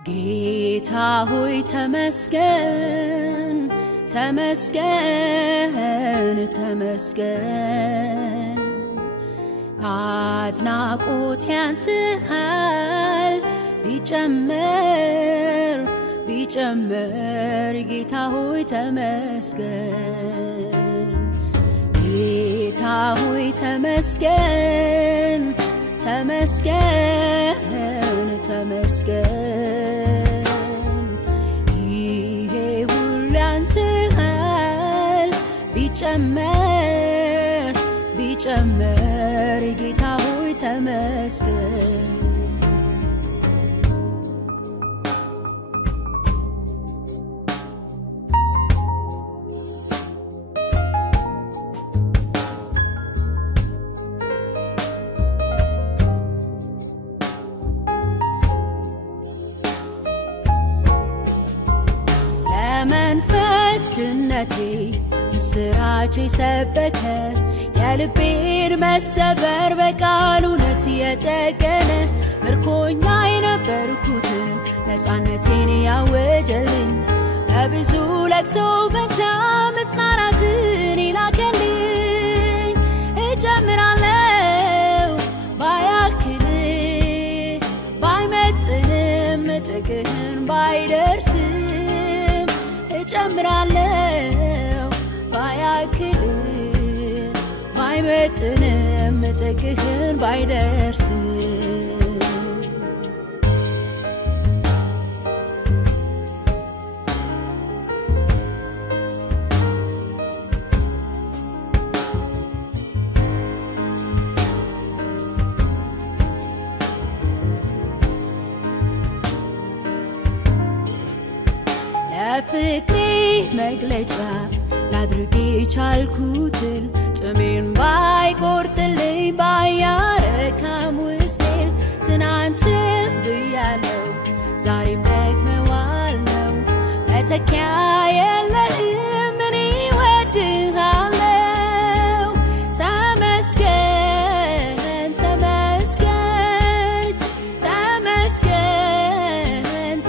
ጌታ ሆይ ተመስገን ተመስገን ተመስገን አድናቆት ያንስሃል ቢጨመር ጌታ ሆይ ተመስገን ጌታ ሆይ ተመስገን ተመስገን ተመስገን ይሄ ሁሉ ያንስሃል ቢጨመር ጌታ ሆይ ተመስገን መንፈስ ድነቴ ምስራች ሰበከ የልቤን መሰበር በቃሉነት የጠገነ ምርኮኛ የነበርኩትን ነፃነቴን ያወጀልኝ በብዙ ለቅሶ ፈንታ መጽናናትን ይላከልኝ እጀምራለሁ ባያክል ባይመጥንም ጥግህን ባይደርስም እጨምራለሁ ባያክል ባይመጥንም ጥግህን ባይደርስም ፍቅሬ መግለጫ ላድርግ የቻልኩትን ጥሜን ባይቆርጥልኝ ባያረካም ውስጤን ትናንትም ብያለሁ ዛሬም ደግመዋለሁ መተኪያ የለህም እኔ እወድሃለሁ ተመስገን ተመስገን ተመስገን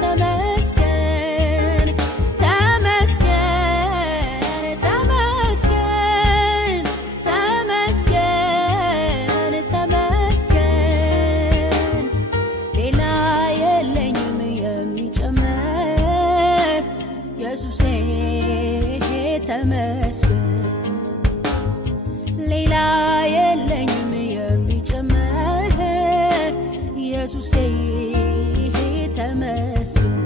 ተመስገን ተመስገን ሌላ የለኝም የሚጨመር ኢየሱሴ ተመስገን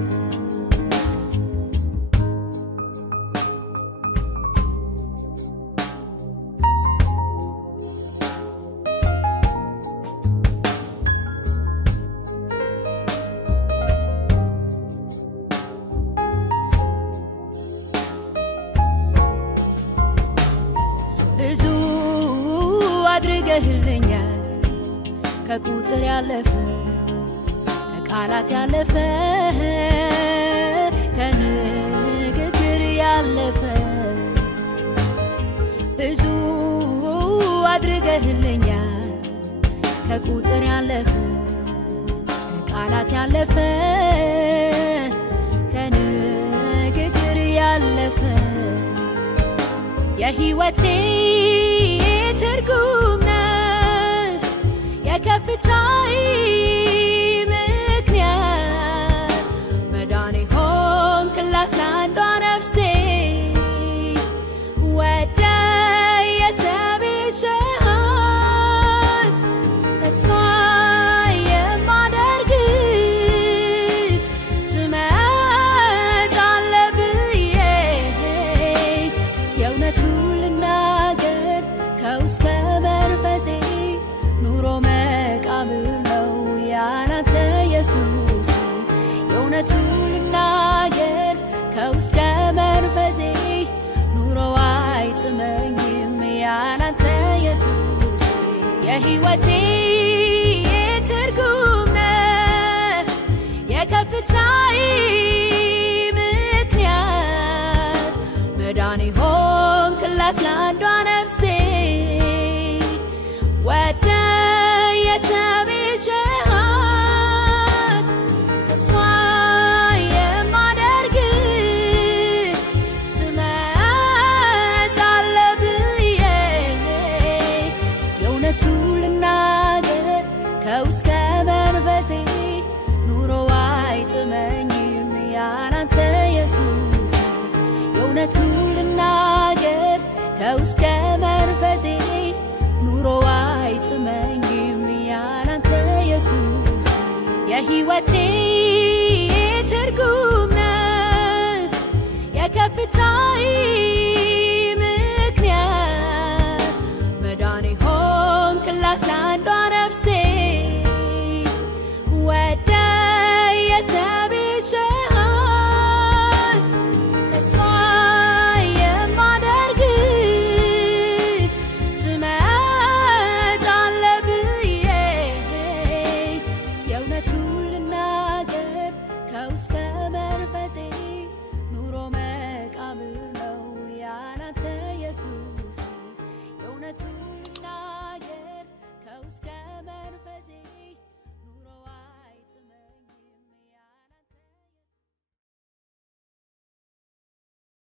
ብዙ አድርገህልኛል ከቁጥር ያለፈ ከቃላት ያለፈ ከንግግር ያለፈ ብዙ አድርገህልኛል ከቁጥር ያለፈ ከቃላት ያለፈ ከንግግር ያለፈ የህይወቴ ትርጉም ነህ የከፍታዬ ምክንያት መዳኔ ሆንክላት ለአንዷ ነፍሴ ወደ የተቤዠሃት ተስፋ የማደርግ ትመጣለህ ብዬ የእውነቱን ልናገር ከውስጥ ከመንፈሴ ኑሮ መቃብር ነው ያላንተ ኢየሱስ የእውነቱን ልናገር ከውስጥ ከመንፈሴ ኑሮ አይጥመኝም ያላንተ ኢየሱስ የህይወቴ ትርጉም ነህ የከፍታዬ ምክንያት መዳኔ ሆንክላት ለአንዷ ነፍሴ ወደ የተቤዠሃት ተስፋ ከውስጥ ከመንፈሴ ኑሮ አይጥመኝም ያላንተ ኢየሱስ የሕይወቴ